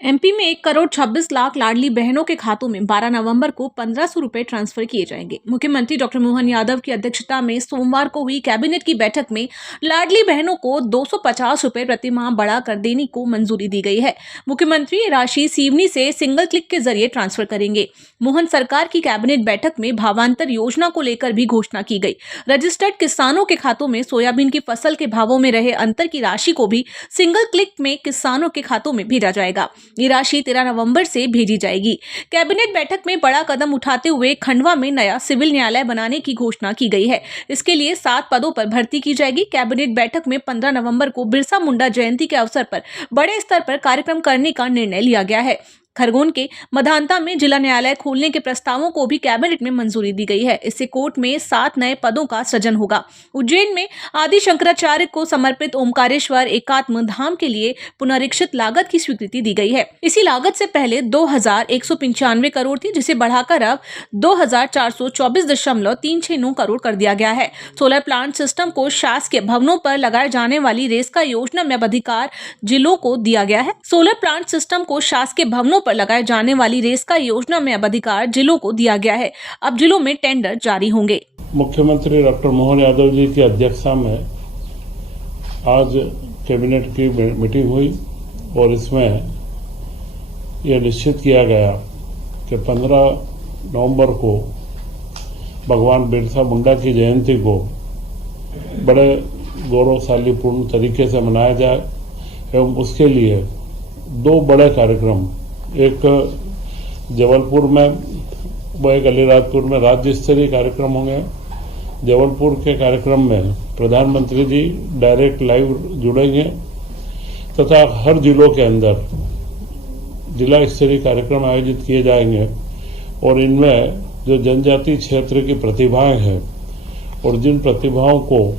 MP में 1,26,00,000 लाडली बहनों के खातों में 12 नवंबर को 1,500 रुपए ट्रांसफर किए जाएंगे। मुख्यमंत्री डॉक्टर मोहन यादव की अध्यक्षता में सोमवार को हुई कैबिनेट की बैठक में लाडली बहनों को 250 रुपए प्रति माह बढ़ाकर देने को मंजूरी दी गई है। मुख्यमंत्री ये राशि सीवनी से सिंगल क्लिक के जरिए ट्रांसफर करेंगे। मोहन सरकार की कैबिनेट बैठक में भावांतर योजना को लेकर भी घोषणा की गई। रजिस्टर्ड किसानों के खातों में सोयाबीन की फसल के भावों में रहे अंतर की राशि को भी सिंगल क्लिक में किसानों के खातों में भेजा जाएगा। ये राशि 13 नवंबर से भेजी जाएगी। कैबिनेट बैठक में बड़ा कदम उठाते हुए खंडवा में नया सिविल न्यायालय बनाने की घोषणा की गई है। इसके लिए 7 पदों पर भर्ती की जाएगी। कैबिनेट बैठक में 15 नवंबर को बिरसा मुंडा जयंती के अवसर पर बड़े स्तर पर कार्यक्रम करने का निर्णय लिया गया है। खरगोन के मधांता में जिला न्यायालय खोलने के प्रस्तावों को भी कैबिनेट में मंजूरी दी गई है। इससे कोर्ट में 7 नए पदों का सृजन होगा। उज्जैन में आदि शंकराचार्य को समर्पित ओमकारेश्वर एकात्म धाम के लिए पुनरीक्षित लागत की स्वीकृति दी गई है। इसी लागत से पहले 2,195 करोड़ थी, जिसे बढ़ाकर अब 2,424.369 करोड़ कर दिया गया है। सोलर प्लांट सिस्टम को शासकीय भवनों पर लगाए जाने वाली रेस्का योजना में अधिकार जिलों को दिया गया है। सोलर प्लांट सिस्टम को शासकीय भवनों पर लगाए जाने वाली रेस्का योजना में अब अधिकार जिलों को दिया गया है। अब जिलों में टेंडर जारी होंगे। मुख्यमंत्री डॉक्टर मोहन यादव जी की अध्यक्षता में आज कैबिनेट की मीटिंग हुई और इसमें यह निश्चित किया गया कि 15 नवंबर को भगवान बिरसा मुंडा की जयंती को बड़े गौरवशालीपूर्ण तरीके से मनाया जाए एवं उसके लिए 2 बड़े कार्यक्रम, एक जबलपुर में व एक अलीराजपुर में राज्य स्तरीय कार्यक्रम होंगे। जबलपुर के कार्यक्रम में प्रधानमंत्री जी डायरेक्ट लाइव जुड़ेंगे तथा हर जिलों के अंदर जिला स्तरीय कार्यक्रम आयोजित किए जाएंगे और इनमें जो जनजातीय क्षेत्र की प्रतिभाएं हैं और जिन प्रतिभाओं को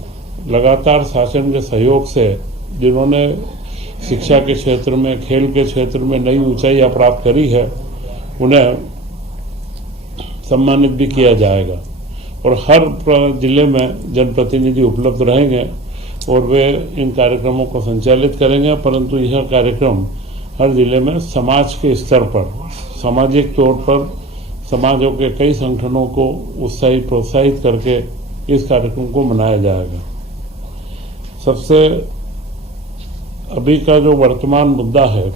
लगातार शासन के सहयोग से जिन्होंने शिक्षा के क्षेत्र में, खेल के क्षेत्र में नई ऊंचाइयां प्राप्त करी है, उन्हें सम्मानित भी किया जाएगा और हर जिले में जनप्रतिनिधि उपलब्ध रहेंगे और वे इन कार्यक्रमों को संचालित करेंगे। परंतु यह कार्यक्रम हर जिले में समाज के स्तर पर, सामाजिक तौर पर समाजों के कई संगठनों को उत्साहित प्रोत्साहित करके इस कार्यक्रम को मनाया जाएगा। सबसे अभी का जो वर्तमान मुद्दा है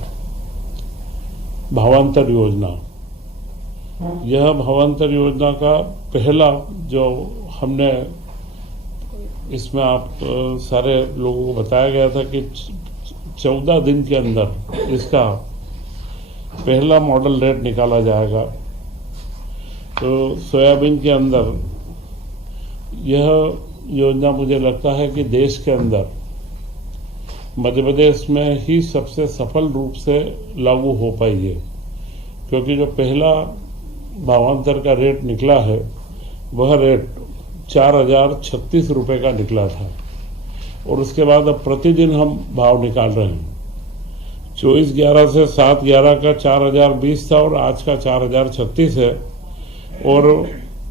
भावांतर योजना, यह भावांतर योजना का पहला जो हमने इसमें आप सारे लोगों को बताया गया था कि 14 दिन के अंदर इसका पहला मॉडल रेट निकाला जाएगा। तो सोयाबीन के अंदर यह योजना मुझे लगता है कि देश के अंदर मध्य प्रदेश में ही सबसे सफल रूप से लागू हो पाई है, क्योंकि जो पहला भावांतर का रेट निकला है वह रेट 4,036 रुपये का निकला था और उसके बाद अब प्रतिदिन हम भाव निकाल रहे हैं। 24/11 से 7/11 का 4,020 था और आज का 4,036 है। और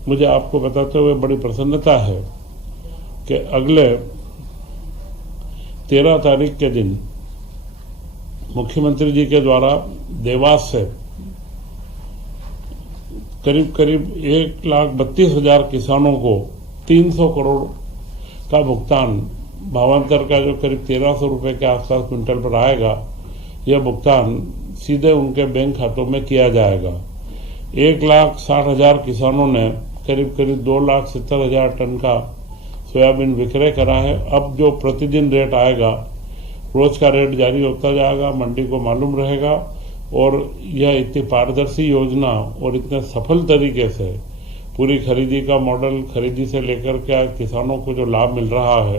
मुझे आपको बताते हुए बड़ी प्रसन्नता है कि अगले 13 तारीख के दिन मुख्यमंत्री जी के द्वारा देवास से करीब 1,32,000 किसानों को 300 करोड़ का भुगतान, भावांतर का जो करीब 1,300 रुपये के आसपास क्विंटल पर आएगा, यह भुगतान सीधे उनके बैंक खातों में किया जाएगा। 1,60,000 किसानों ने करीब 2,70,000 टन का सोयाबीन विक्रय करा है। अब जो प्रतिदिन रेट आएगा, रोज का रेट जारी होता जाएगा, मंडी को मालूम रहेगा और यह इतनी पारदर्शी योजना और इतने सफल तरीके से पूरी खरीदी का मॉडल, खरीदी से लेकर के किसानों को जो लाभ मिल रहा है,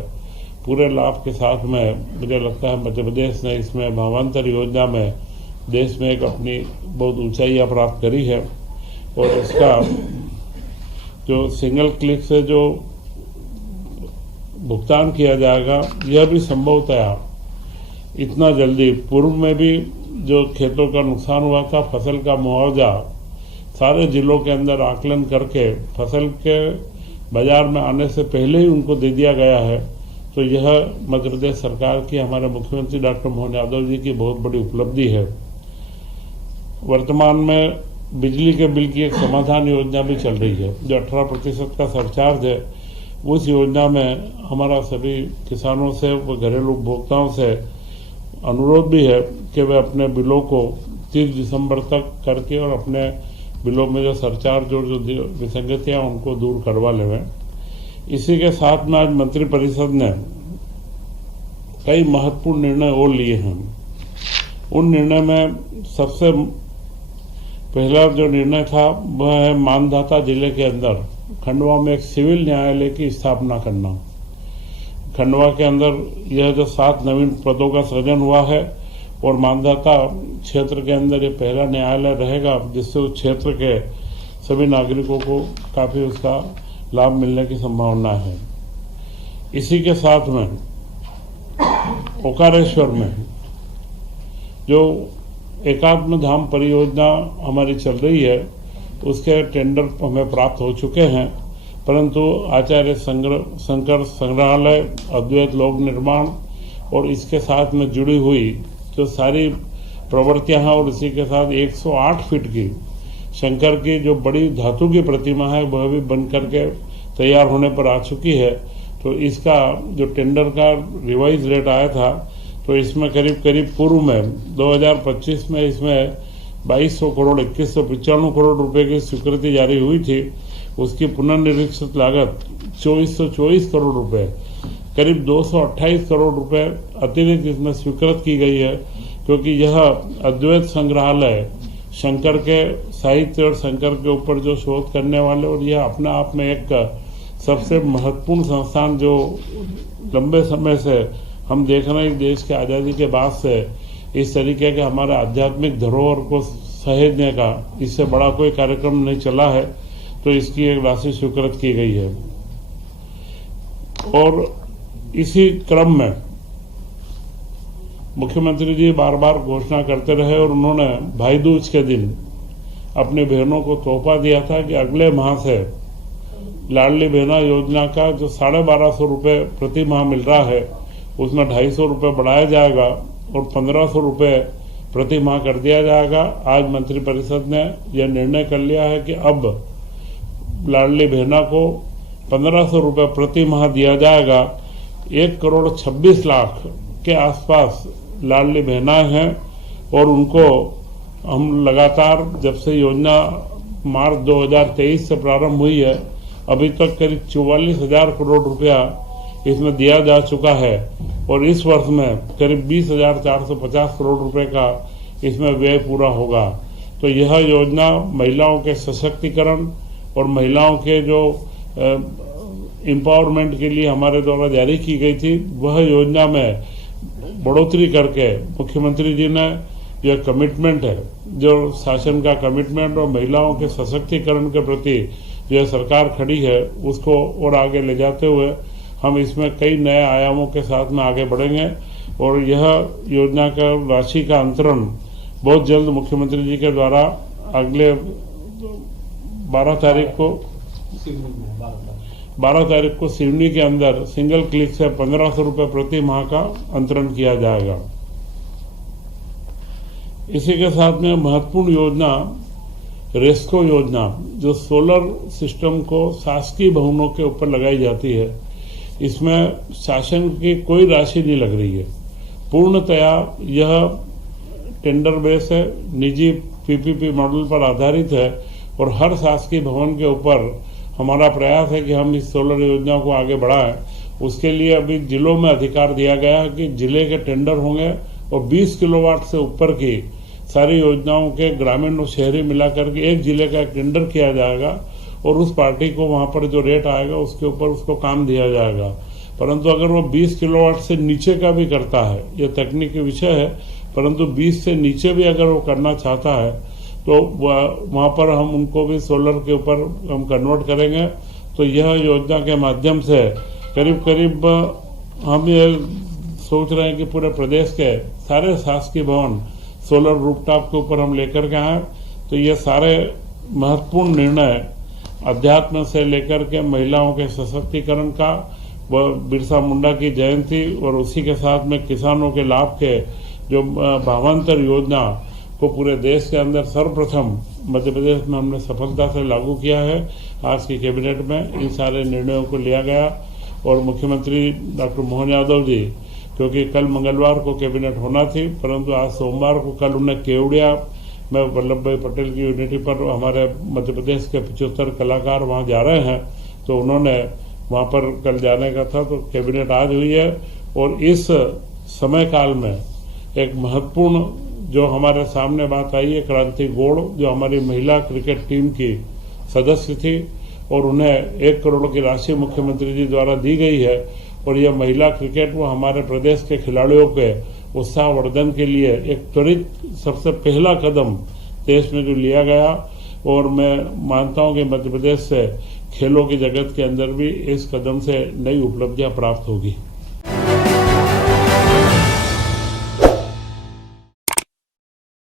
पूरे लाभ के साथ में मुझे लगता है मध्य प्रदेश ने इसमें भावांतर योजना में देश में एक अपनी बहुत ऊंचाइयां प्राप्त करी है। और इसका जो सिंगल क्लिक से जो भुगतान किया जाएगा, यह भी संभवतया इतना जल्दी, पूर्व में भी जो खेतों का नुकसान हुआ था, फसल का मुआवजा सारे जिलों के अंदर आकलन करके फसल के बाजार में आने से पहले ही उनको दे दिया गया है। तो यह मध्य प्रदेश सरकार की, हमारे मुख्यमंत्री डॉक्टर मोहन यादव जी की बहुत बड़ी उपलब्धि है। वर्तमान में बिजली के बिल की एक समाधान योजना भी चल रही है, जो 18% का सरचार्ज है। उस योजना में हमारा सभी किसानों से व घरेलू उपभोक्ताओं से अनुरोध भी है कि वे अपने बिलों को 30 दिसंबर तक करके और अपने बिलों में जो सरचार्ज और जो विसंगतियां उनको दूर करवा लें। इसी के साथ में आज मंत्रिपरिषद ने कई महत्वपूर्ण निर्णय और लिए हैं। उन निर्णय में सबसे पहला जो निर्णय था वह है मानधाता जिले के अंदर खंडवा में एक सिविल न्यायालय की स्थापना करना। खंडवा के अंदर यह जो 7 नवीन पदों का सृजन हुआ है और मानधाता क्षेत्र के अंदर ये पहला न्यायालय रहेगा, जिससे उस क्षेत्र के सभी नागरिकों को काफी उसका लाभ मिलने की संभावना है। इसी के साथ में ओकारेश्वर में जो एकात्म धाम परियोजना हमारी चल रही है, उसके टेंडर हमें प्राप्त हो चुके हैं, परंतु आचार्य शंकर संग्रहालय, अद्वैत लोक निर्माण और इसके साथ में जुड़ी हुई जो सारी प्रवृत्तियां हैं और इसी के साथ 108 फीट की शंकर की जो बड़ी धातु की प्रतिमा है वह भी बन करके तैयार होने पर आ चुकी है। तो इसका जो टेंडर का रिवाइज रेट आया था, तो इसमें करीब पूर्व में 2025 में इसमें 2200 करोड़ 2195 करोड़ रुपए की स्वीकृति जारी हुई थी। उसकी पुनर्निरीक्षित लागत 2424 करोड़ रुपए, करीब 228 करोड़ रुपए अतिरिक्त इसमें स्वीकृत की गई है, क्योंकि यह अद्वैत संग्रहालय शंकर के साहित्य और शंकर के ऊपर जो शोध करने वाले, और यह अपने आप में एक सबसे महत्वपूर्ण संस्थान जो लंबे समय से हम देख रहे हैं देश के आज़ादी के बाद से इस तरीके के हमारे आध्यात्मिक धरोहर को सहेजने का इससे बड़ा कोई कार्यक्रम नहीं चला है। तो इसकी एक राशि स्वीकृत की गई है। और इसी क्रम में मुख्यमंत्री जी बार बार घोषणा करते रहे और उन्होंने भाई दूज के दिन अपनी बहनों को तोहफा दिया था कि अगले माह से लाडली बहना योजना का जो 1250 रुपये प्रति माह मिल रहा है, उसमें 250 रुपये बढ़ाया जाएगा और 1500 रुपये प्रति माह कर दिया जाएगा। आज मंत्रिपरिषद ने यह निर्णय कर लिया है कि अब लाडली बहना को 1500 रुपये प्रति माह दिया जाएगा। 1,26,00,000 के आसपास लाडली बहनाएं हैं और उनको हम लगातार जब से योजना मार्च 2023 से प्रारंभ हुई है, अभी तक करीब 44,000 करोड़ रुपया इसमें दिया जा चुका है और इस वर्ष में करीब 20,450 करोड़ रुपए का इसमें व्यय पूरा होगा। तो यह योजना महिलाओं के सशक्तिकरण और महिलाओं के जो एम्पावरमेंट के लिए हमारे द्वारा जारी की गई थी, वह योजना में बढ़ोतरी करके मुख्यमंत्री जी ने यह कमिटमेंट है, जो शासन का कमिटमेंट और महिलाओं के सशक्तिकरण के प्रति जो सरकार खड़ी है, उसको और आगे ले जाते हुए हम इसमें कई नए आयामों के साथ में आगे बढ़ेंगे और यह योजना का राशि का अंतरण बहुत जल्द मुख्यमंत्री जी के द्वारा अगले 12 तारीख को सिवनी के अंदर सिंगल क्लिक से 1500 रुपये प्रति माह का अंतरण किया जाएगा। इसी के साथ में महत्वपूर्ण योजना रेस्को योजना, जो सोलर सिस्टम को शासकीय भवनों के ऊपर लगाई जाती है, इसमें शासन की कोई राशि नहीं लग रही है। पूर्णतया यह टेंडर बेस है, निजी पीपीपी मॉडल पर आधारित है और हर शासकीय भवन के ऊपर हमारा प्रयास है कि हम इस सोलर योजना को आगे बढ़ाएं। उसके लिए अभी जिलों में अधिकार दिया गया है कि जिले के टेंडर होंगे और 20 किलोवाट से ऊपर की सारी योजनाओं के ग्रामीण और शहरी मिलाकर के एक जिले का टेंडर किया जाएगा और उस पार्टी को वहां पर जो रेट आएगा उसके ऊपर उसको काम दिया जाएगा। परंतु अगर वो 20 किलोवाट से नीचे का भी करता है, यह तकनीकी विषय है, परंतु 20 से नीचे भी अगर वो करना चाहता है तो वहां पर हम उनको भी सोलर के ऊपर हम कन्वर्ट करेंगे। तो यह योजना के माध्यम से करीब हम ये सोच रहे हैं कि पूरे प्रदेश के सारे शासकीय भवन सोलर रूफटॉप के ऊपर हम लेकर के आए। तो ये सारे महत्वपूर्ण निर्णय अध्यात्म से लेकर के महिलाओं के सशक्तिकरण का, व बिरसा मुंडा की जयंती और उसी के साथ में किसानों के लाभ के जो भावांतर योजना को पूरे देश के अंदर सर्वप्रथम मध्य प्रदेश में हमने सफलता से लागू किया है। आज की कैबिनेट में इन सारे निर्णयों को लिया गया और मुख्यमंत्री डॉक्टर मोहन यादव जी, क्योंकि कल मंगलवार को कैबिनेट होना थी, परंतु आज सोमवार को कल उन्हें केवड़िया में वल्लभ भाई पटेल की यूनिटी पर हमारे मध्य प्रदेश के 75 कलाकार वहां जा रहे हैं, तो उन्होंने वहां पर कल जाने का था, तो कैबिनेट आज हुई है। और इस समय काल में एक महत्वपूर्ण जो हमारे सामने बात आई है, क्रांति गौड़ जो हमारी महिला क्रिकेट टीम की सदस्य थी और उन्हें 1 करोड़ की राशि मुख्यमंत्री जी द्वारा दी गई है। और यह महिला क्रिकेट वो हमारे प्रदेश के खिलाड़ियों के उत्साहवर्धन के लिए एक त्वरित सबसे पहला कदम देश में जो लिया गया, और मैं मानता हूं कि मध्य प्रदेश से खेलों की जगत के अंदर भी इस कदम से नई उपलब्धियां प्राप्त होगी।